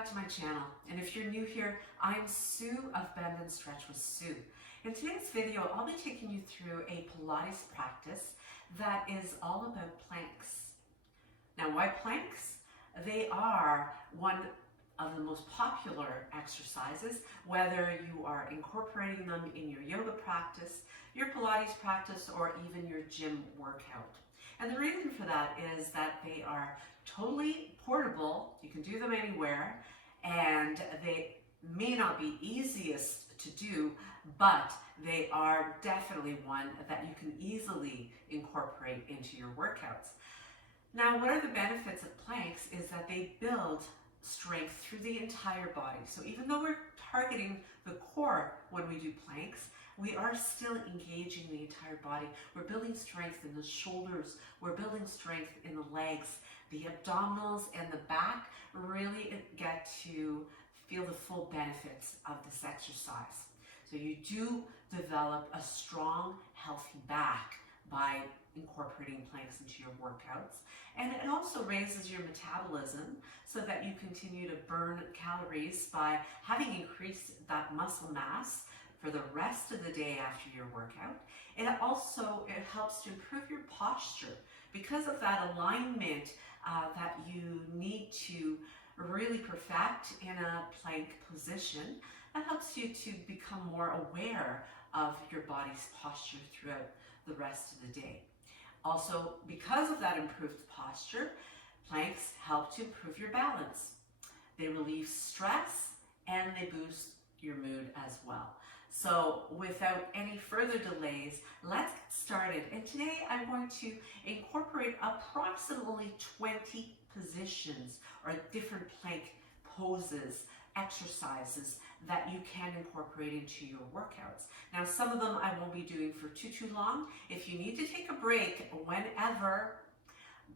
back to my channel, and if you're new here, I'm Sue of Bendnstretch with Sue. In today's video, I'll be taking you through a Pilates practice that is all about planks. Now, why planks? They are one of the most popular exercises, whether you are incorporating them in your yoga practice, your Pilates practice, or even your gym workout. And the reason for that is that they are totally portable, you can do them anywhere, and they may not be easiest to do, but they are definitely one that you can easily incorporate into your workouts. Now, what are the benefits of planks is that they build strength through the entire body. So even though we're targeting the core when we do planks, we are still engaging the entire body. We're building strength in the shoulders, we're building strength in the legs, the abdominals and the back really get to feel the full benefits of this exercise. So you do develop a strong, healthy back by incorporating planks into your workouts. And it also raises your metabolism so that you continue to burn calories by having increased that muscle mass for the rest of the day after your workout. And it helps to improve your posture because of that alignment that you need to really perfect in a plank position. That helps you to become more aware of your body's posture throughout the rest of the day. Also, because of that improved posture, planks help to improve your balance. They relieve stress and they boost your mood as well. So without any further delays, let's get started. And today I'm going to incorporate approximately 20 positions or different plank poses, exercises that you can incorporate into your workouts. Now, some of them I won't be doing for too long. If you need to take a break whenever,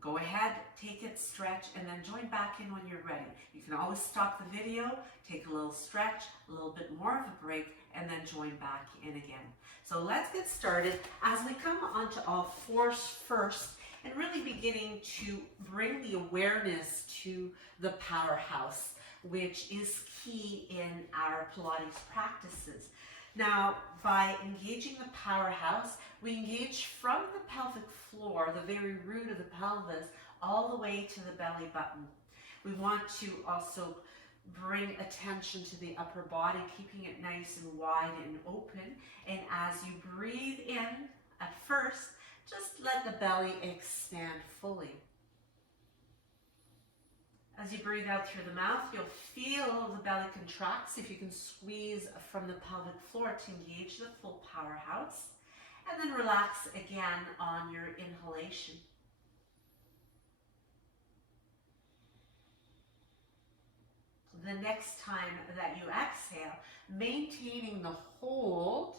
go ahead, take it, stretch, and then join back in when you're ready. You can always stop the video, take a little stretch, a little bit more of a break, and then join back in again. So let's get started as we come onto all fours first and really beginning to bring the awareness to the powerhouse, which is key in our Pilates practices. Now, by engaging the powerhouse, we engage from the pelvic floor, the very root of the pelvis, all the way to the belly button. We want to also bring attention to the upper body, keeping it nice and wide and open. And as you breathe in, at first, just let the belly expand fully. As you breathe out through the mouth, you'll feel the belly contracts if you can squeeze from the pelvic floor to engage the full powerhouse. And then relax again on your inhalation. The next time that you exhale, maintaining the hold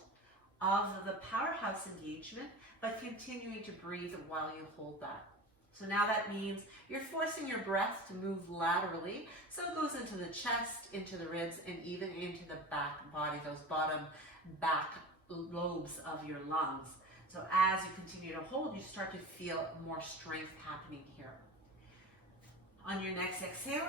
of the powerhouse engagement, but continuing to breathe while you hold that. So now that means you're forcing your breath to move laterally, so it goes into the chest, into the ribs, and even into the back body, those bottom back lobes of your lungs. So as you continue to hold, you start to feel more strength happening here. On your next exhale,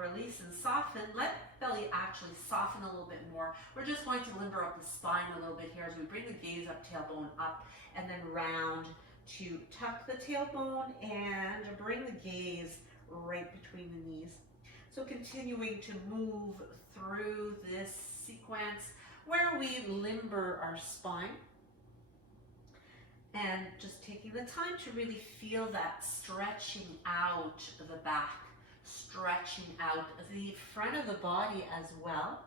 release and soften. Let belly actually soften a little bit more. We're just going to limber up the spine a little bit here as we bring the gaze up, tailbone up, and then round to tuck the tailbone and bring the gaze right between the knees. So continuing to move through this sequence where we limber our spine and just taking the time to really feel that stretching out the back, stretching out the front of the body as well.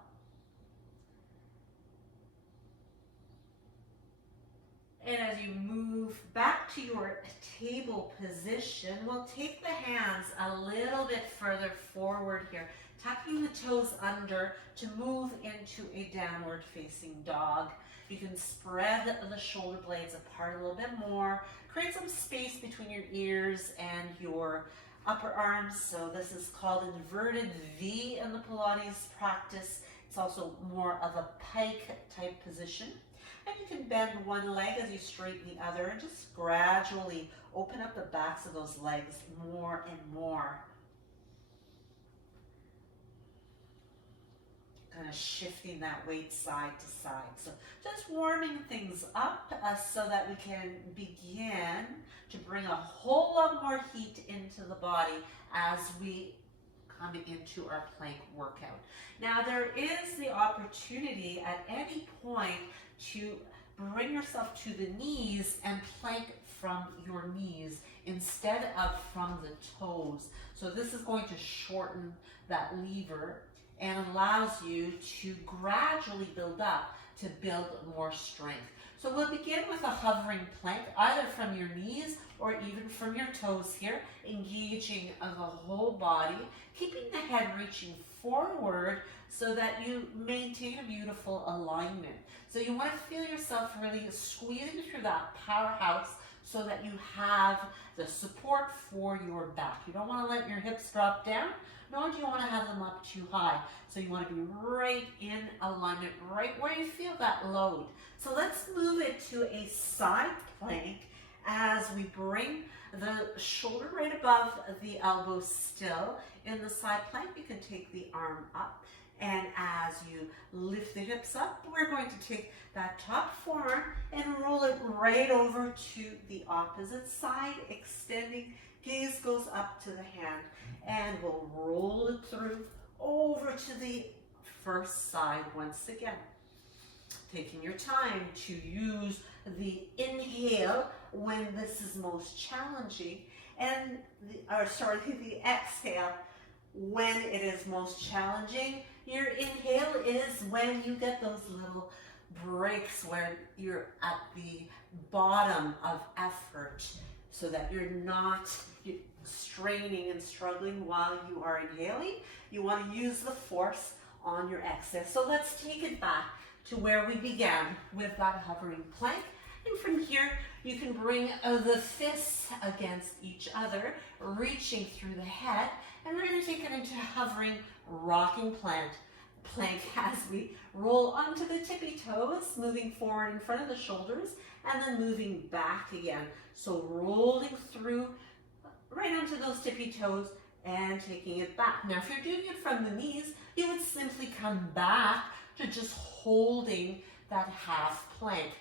And as you move back to your table position, we'll take the hands a little bit further forward here, tucking the toes under to move into a downward facing dog. You can spread the shoulder blades apart a little bit more, create some space between your ears and your upper arms. So this is called inverted V in the Pilates practice. It's also more of a pike type position. And you can bend one leg as you straighten the other and just gradually open up the backs of those legs more and more. kind of shifting that weight side to side. So just warming things up so that we can begin to bring a whole lot more heat into the body as we come into our plank workout. Now there is the opportunity at any point to bring yourself to the knees and plank from your knees instead of from the toes. So this is going to shorten that lever and allows you to gradually build up to build more strength. So we'll begin with a hovering plank, either from your knees or even from your toes here, engaging the whole body, keeping the head reaching forward so that you maintain a beautiful alignment. So you want to feel yourself really squeezing through that powerhouse so that you have the support for your back. You don't want to let your hips drop down, nor do you want to have them up too high. So you want to be right in alignment, right where you feel that load. So let's move it to a side plank as we bring the shoulder right above the elbow still. In the side plank, you can take the arm up, and as you lift the hips up, we're going to take that top forearm and roll it right over to the opposite side, extending. Gaze goes up to the hand, and we'll roll it through over to the first side once again. Taking your time to use the inhale when this is most challenging, and the exhale when it is most challenging. Your inhale is when you get those little breaks where you're at the bottom of effort, so that you're not straining and struggling while you are inhaling. You want to use the force on your exhale. So let's take it back to where we began with that hovering plank. And from here, you can bring the fists against each other, reaching through the head, and we're going to take it into hovering rocking plank as we roll onto the tippy toes, moving forward in front of the shoulders, and then moving back again. So rolling through right onto those tippy toes and taking it back. Now, if you're doing it from the knees, you would simply come back to just holding that half plank.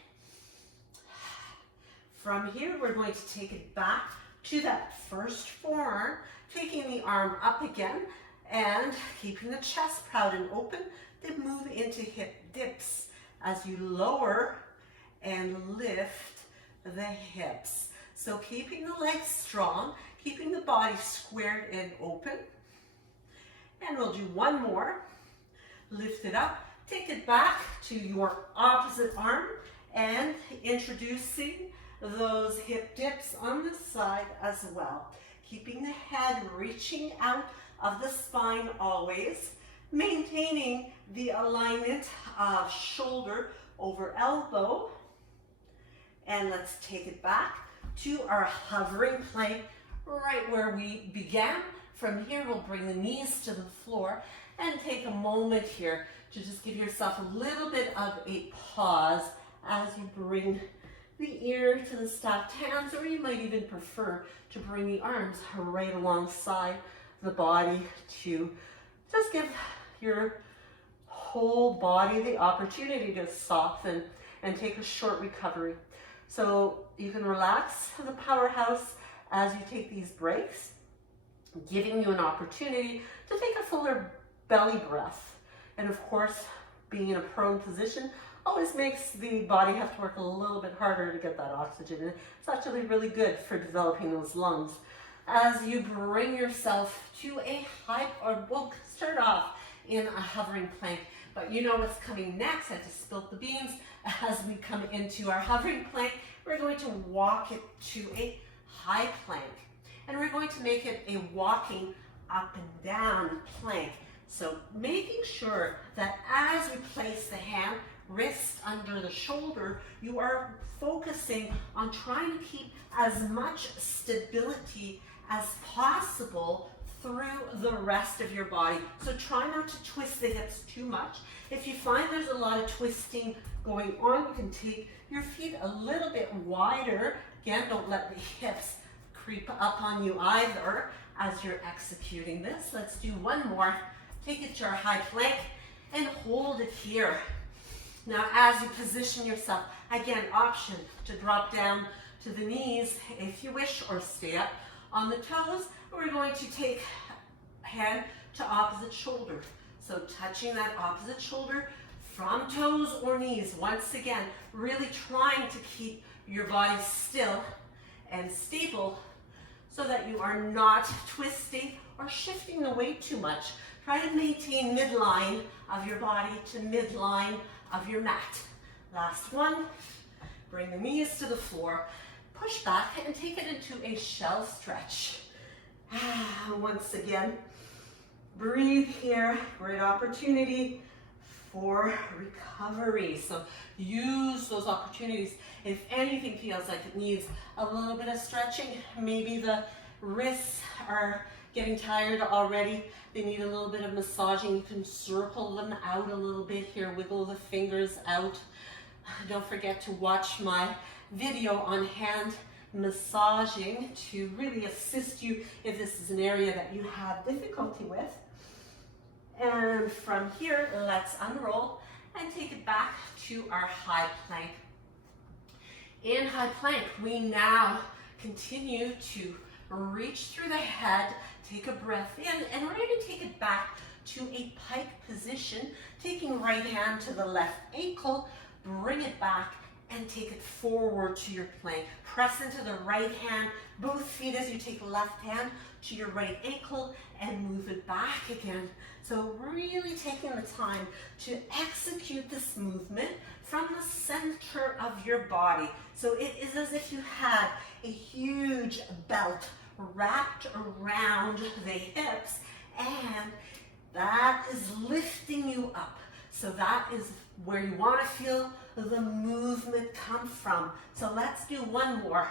From here, we're going to take it back to that first forearm, taking the arm up again and keeping the chest proud and open. Then move into hip dips as you lower and lift the hips. So keeping the legs strong, keeping the body squared and open. And we'll do one more. Lift it up, take it back to your opposite arm, and introducing those hip dips on the side as well. Keeping the head reaching out of the spine always, maintaining the alignment of shoulder over elbow. And let's take it back to our hovering plank right where we began. From here, we'll bring the knees to the floor and take a moment here to just give yourself a little bit of a pause as you bring the ear to the stacked hands, or you might even prefer to bring the arms right alongside the body to just give your whole body the opportunity to soften and take a short recovery. So you can relax the powerhouse as you take these breaks, giving you an opportunity to take a fuller belly breath. And of course, being in a prone position always makes the body have to work a little bit harder to get that oxygen. And it's actually really good for developing those lungs. As you bring yourself to a high, or we'll start off in a hovering plank, but you know what's coming next. I just spilled the beans. As we come into our hovering plank, we're going to walk it to a high plank. And we're going to make it a walking up and down plank. So making sure that as we place the hand, wrist under the shoulder, you are focusing on trying to keep as much stability as possible through the rest of your body. So try not to twist the hips too much. If you find there's a lot of twisting going on, you can take your feet a little bit wider. Again, don't let the hips creep up on you either as you're executing this. Let's do one more. Take it to our high plank and hold it here. Now, as you position yourself, again, option to drop down to the knees if you wish, or stay up on the toes. We're going to take hand to opposite shoulder. So touching that opposite shoulder from toes or knees. Once again, really trying to keep your body still and stable so that you are not twisting or shifting the weight too much. Try to maintain midline of your body to midline of your mat. Last one. Bring the knees to the floor. Push back and take it into a shell stretch. Once again, breathe here. Great opportunity for recovery. So use those opportunities. If anything feels like it needs a little bit of stretching, maybe the wrists are getting tired already, they need a little bit of massaging, you can circle them out a little bit here, wiggle the fingers out. Don't forget to watch my video on hand massaging to really assist you if this is an area that you have difficulty with. And from here, let's unroll and take it back to our high plank. In high plank, we now continue to reach through the head, take a breath in, and we're going to take it back to a pike position, taking right hand to the left ankle, bring it back, and take it forward to your plank. Press into the right hand, both feet as you take left hand to your right ankle, and move it back again. So really taking the time to execute this movement from the center of your body. So it is as if you had a huge belt wrapped around the hips, and that is lifting you up. So that is where you want to feel the movement come from. So let's do one more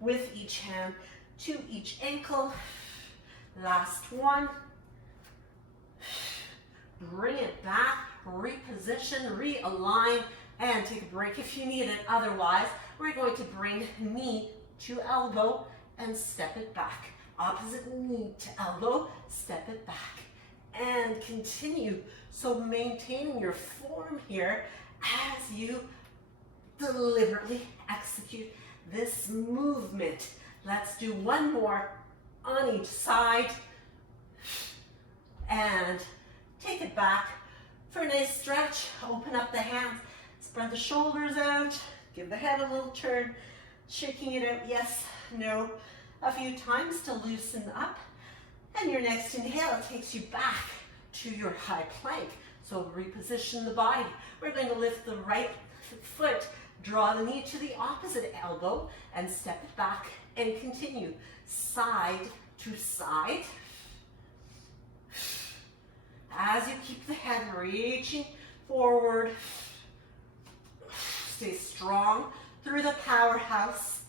with each hand to each ankle. Last one. Bring it back, reposition, realign, and take a break if you need it. Otherwise, we're going to bring knee to elbow and step it back. Opposite knee to elbow, step it back. And continue. So maintaining your form here as you deliberately execute this movement. Let's do one more on each side. And take it back for a nice stretch. Open up the hands, spread the shoulders out, give the head a little turn, shaking it out, yes, no, a few times to loosen up. And your next inhale takes you back to your high plank. So reposition the body. We're going to lift the right foot, draw the knee to the opposite elbow, and step it back and continue side to side. As you keep the head reaching forward, stay strong through the powerhouse.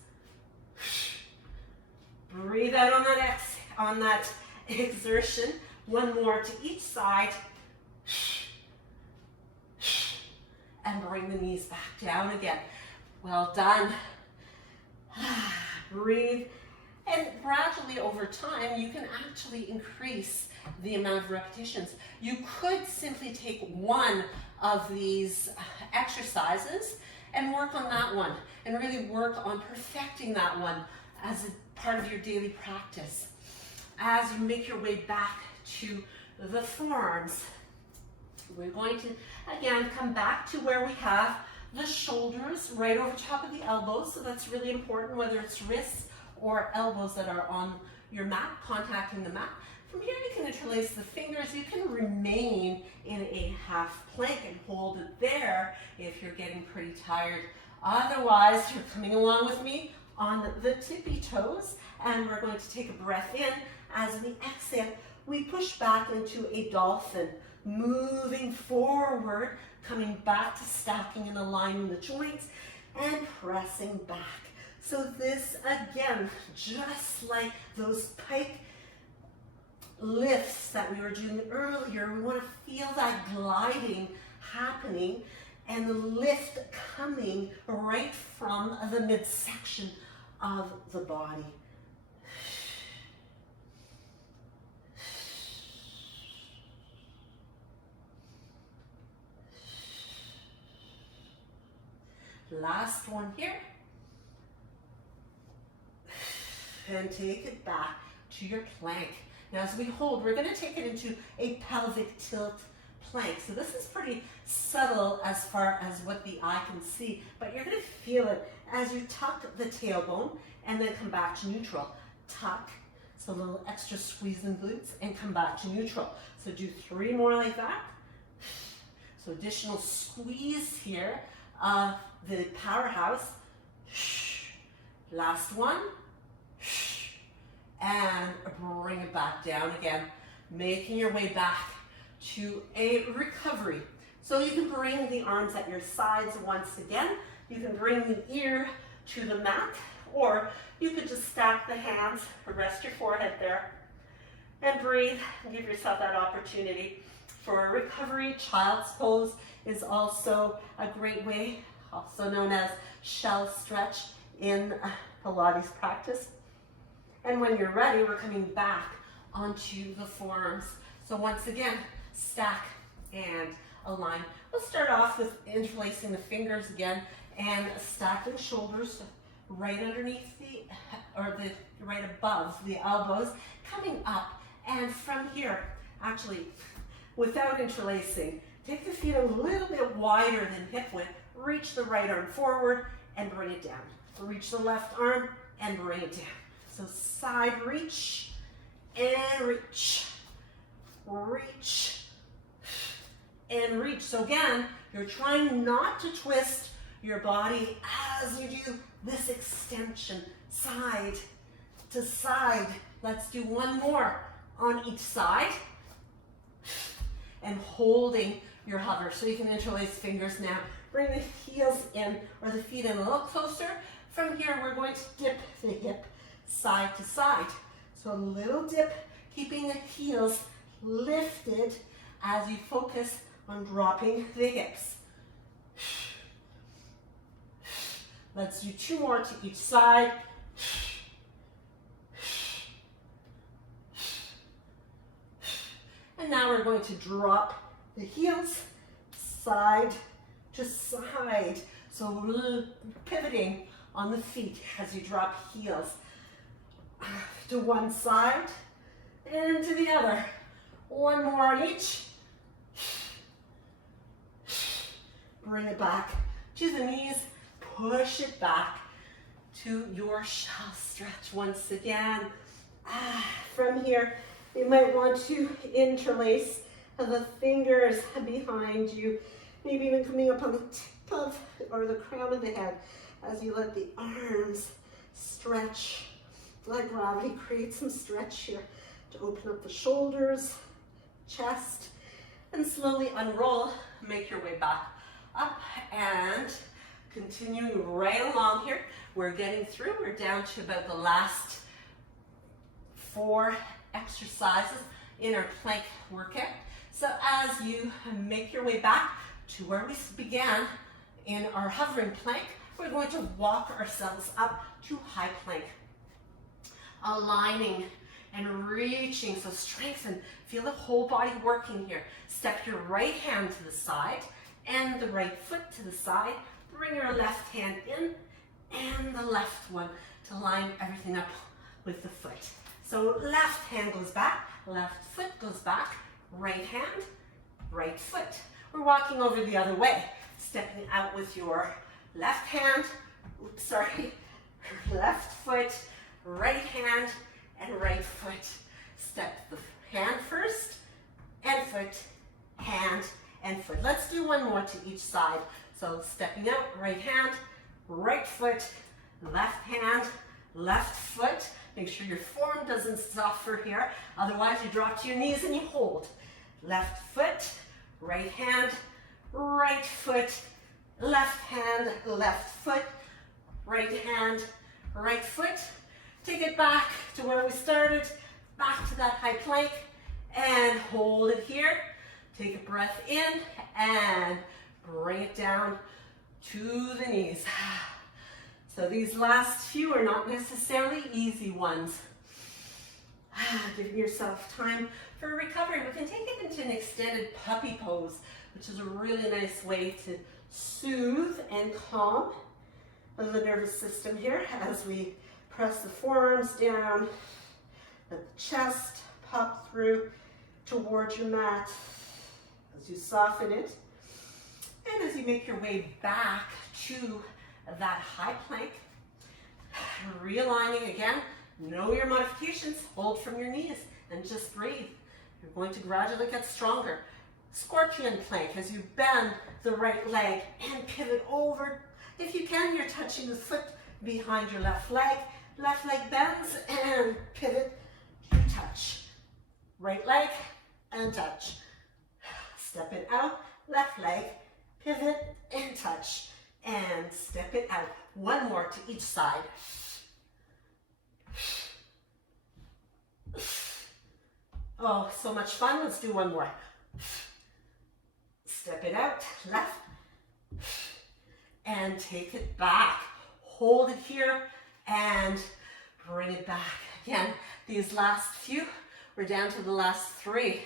Breathe out on that exertion. One more to each side. And bring the knees back down again. Well done. Breathe. And gradually over time, you can actually increase the amount of repetitions. You could simply take one of these exercises and work on that one and really work on perfecting that one as a part of your daily practice. As you make your way back to the forearms, we're going to again come back to where we have the shoulders right over top of the elbows. So that's really important, whether it's wrists or elbows that are on your mat, contacting the mat. From here you can interlace the fingers. You can remain in a half plank and hold it there if you're getting pretty tired. Otherwise, you're coming along with me on the tippy toes, and we're going to take a breath in. As we exhale, we push back into a dolphin, moving forward, coming back to stacking and aligning the joints, and pressing back. So this, again, just like those pike lifts that we were doing earlier, we want to feel that gliding happening and the lift coming right from the midsection of the body. Last one here. And take it back to your plank. Now as we hold, we're going to take it into a pelvic tilt plank. So this is pretty subtle as far as what the eye can see, but you're going to feel it as you tuck the tailbone and then come back to neutral. Tuck, so a little extra squeeze in glutes, and come back to neutral. So do 3 more like that. So additional squeeze here of the powerhouse. Last one. And bring it back down again, making your way back to a recovery. So you can bring the arms at your sides once again. You can bring the ear to the mat, or you could just stack the hands, rest your forehead there, and breathe and give yourself that opportunity for a recovery. Child's pose is also a great way, also known as shell stretch in Pilates practice. And when you're ready, we're coming back onto the forearms. So once again, stack and align. We'll start off with interlacing the fingers again and stacking shoulders right underneath right above the elbows, coming up. And from here, actually, without interlacing, take the feet a little bit wider than hip width, reach the right arm forward and bring it down. Reach the left arm and bring it down. So side reach and reach, reach and reach. So again, you're trying not to twist your body as you do this extension, side to side. Let's do one more on each side and holding your hover. So you can interlace fingers now. Bring the heels in or the feet in a little closer. From here, we're going to dip the hip side to side. So a little dip, keeping the heels lifted as you focus on dropping the hips. Let's do 2 more to each side. And now we're going to drop the heels side to side. So pivoting on the feet as you drop heels to one side and to the other. 1 more on each. Bring it back to the knees. Push it back to your shell stretch once again. From here, you might want to interlace the fingers behind you, maybe even coming up on the tip of or the crown of the head as you let the arms stretch. Let gravity create some stretch here to open up the shoulders, chest, and slowly unroll. Make your way back up and continuing right along here. We're getting through. We're down to about the last 4 exercises in our plank workout. So as you make your way back to where we began in our hovering plank, we're going to walk ourselves up to high plank. Aligning and reaching, so strengthen. Feel the whole body working here. Step your right hand to the side and the right foot to the side. Bring your left hand in and the left one to line everything up with the foot. So left hand goes back, left foot goes back, right hand, right foot. We're walking over the other way, stepping out with your left hand, left foot, right hand, and right foot. Step the hand first, and foot, hand, and foot. Let's do 1 more to each side. So stepping out, right hand, right foot, left hand, left foot. Make sure your form doesn't suffer here. Otherwise, you drop to your knees and you hold. Left foot, right hand, right foot, left hand, left foot, right hand, right foot. Take it back to where we started, back to that high plank, and hold it here. Take a breath in and bring it down to the knees. So these last few are not necessarily easy ones. Giving yourself time for recovery. We can take it into an extended puppy pose, which is a really nice way to soothe and calm of the nervous system here as we press the forearms down, let the chest pop through towards your mat as you soften it. And as you make your way back to that high plank, realigning again, know your modifications, hold from your knees and just breathe. You're going to gradually get stronger. Scorpion plank as you bend the right leg and pivot over. If you can, you're touching the foot behind your left leg. Left leg bends and pivot, you touch. Right leg and touch. Step it out, left leg, pivot and touch. And step it out. One more to each side. Oh, so much fun. Let's do one more. Step it out, left, and take it back. Hold it here and bring it back. Again, these last few, we're down to the last 3,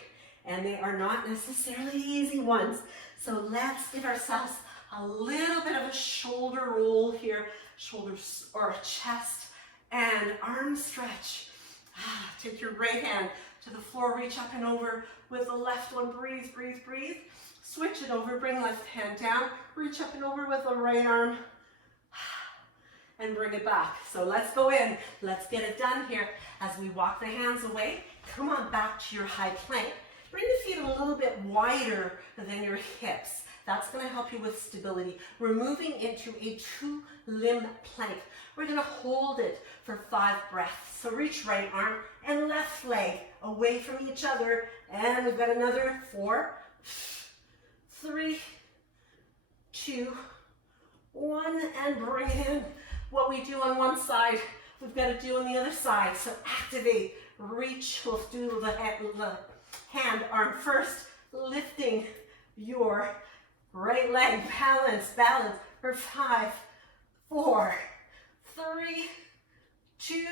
and they are not necessarily easy ones. So let's give ourselves a little bit of a shoulder roll here, shoulders or chest and arm stretch. Take your right hand to the floor, reach up and over with the left one. Breathe, breathe, breathe. Switch it over, bring left hand down, reach up and over with the right arm, and bring it back. So let's go in, let's get it done here. As we walk the hands away, come on back to your high plank. Bring the feet a little bit wider than your hips. That's going to help you with stability. We're moving into a 2-limb plank. We're going to hold it for 5 breaths. So reach right arm and left leg away from each other. And we've got another 4, 3, 2, 1, and bring it in. What we do on one side, we've got to do on the other side. So activate, reach. We'll do the hand arm first, lifting your right leg, balance, balance, for 5, 4, 3, 2,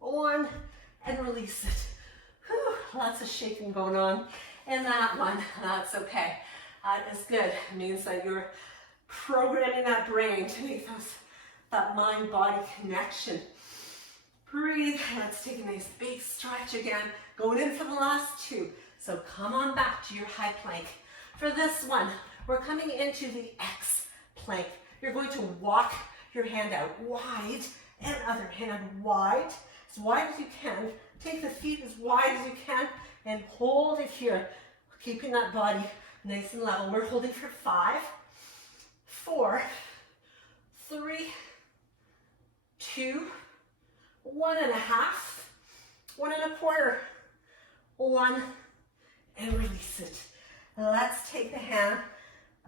1, and release it. Whew, lots of shaking going on in that one. That's okay. That is good. It means that you're programming that brain to make that mind-body connection. Breathe. Let's take a nice big stretch again. Going in for the last 2. So come on back to your high plank. For this one, we're coming into the X plank. You're going to walk your hand out wide and other hand wide, as wide as you can. Take the feet as wide as you can and hold it here, keeping that body nice and level. We're holding for 5, 4, 3, 2, 1.5, 1.25, 1, and release it. Let's take the hand,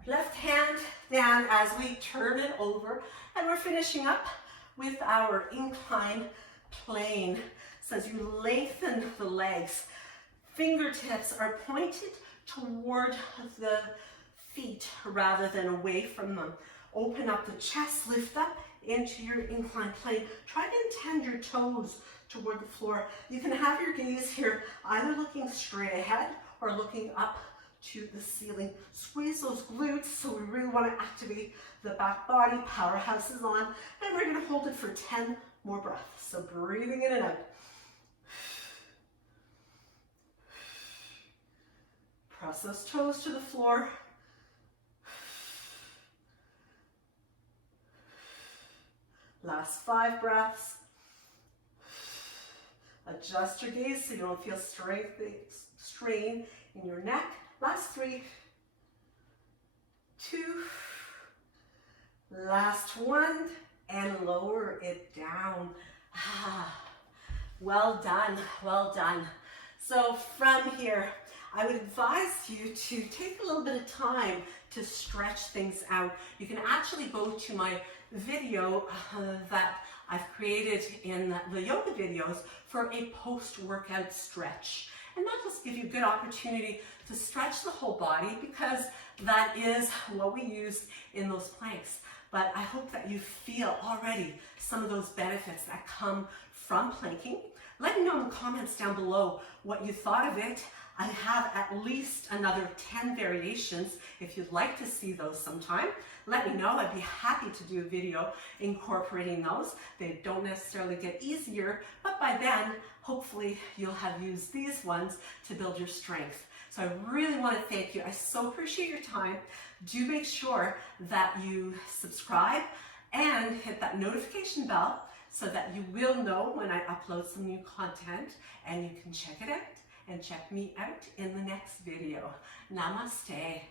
left hand down as we turn it over, and we're finishing up with our incline plane. So as you lengthen the legs, fingertips are pointed toward the feet rather than away from them. Open up the chest, lift up into your incline plane. Try to intend your toes toward the floor. You can have your gaze here either looking straight ahead or looking up to the ceiling. Squeeze those glutes, so we really want to activate the back body. Powerhouse is on, and we're going to hold it for 10 more breaths. So breathing in and out. Press those toes to the floor. Last 5 breaths. Adjust your gaze so you don't feel strain in your neck. Last 3, 2, last 1, and lower it down. Well done, well done. So from here, I would advise you to take a little bit of time to stretch things out. You can actually go to my video that I've created in the yoga videos for a post-workout stretch. And that just gives you a good opportunity to stretch the whole body, because that is what we use in those planks. But I hope that you feel already some of those benefits that come from planking. Let me know in the comments down below what you thought of it. I have at least another 10 variations. If you'd like to see those sometime, let me know. I'd be happy to do a video incorporating those. They don't necessarily get easier, but by then, hopefully you'll have used these ones to build your strength. So I really want to thank you. I so appreciate your time. Do make sure that you subscribe and hit that notification bell so that you will know when I upload some new content, and you can check it out and check me out in the next video. Namaste.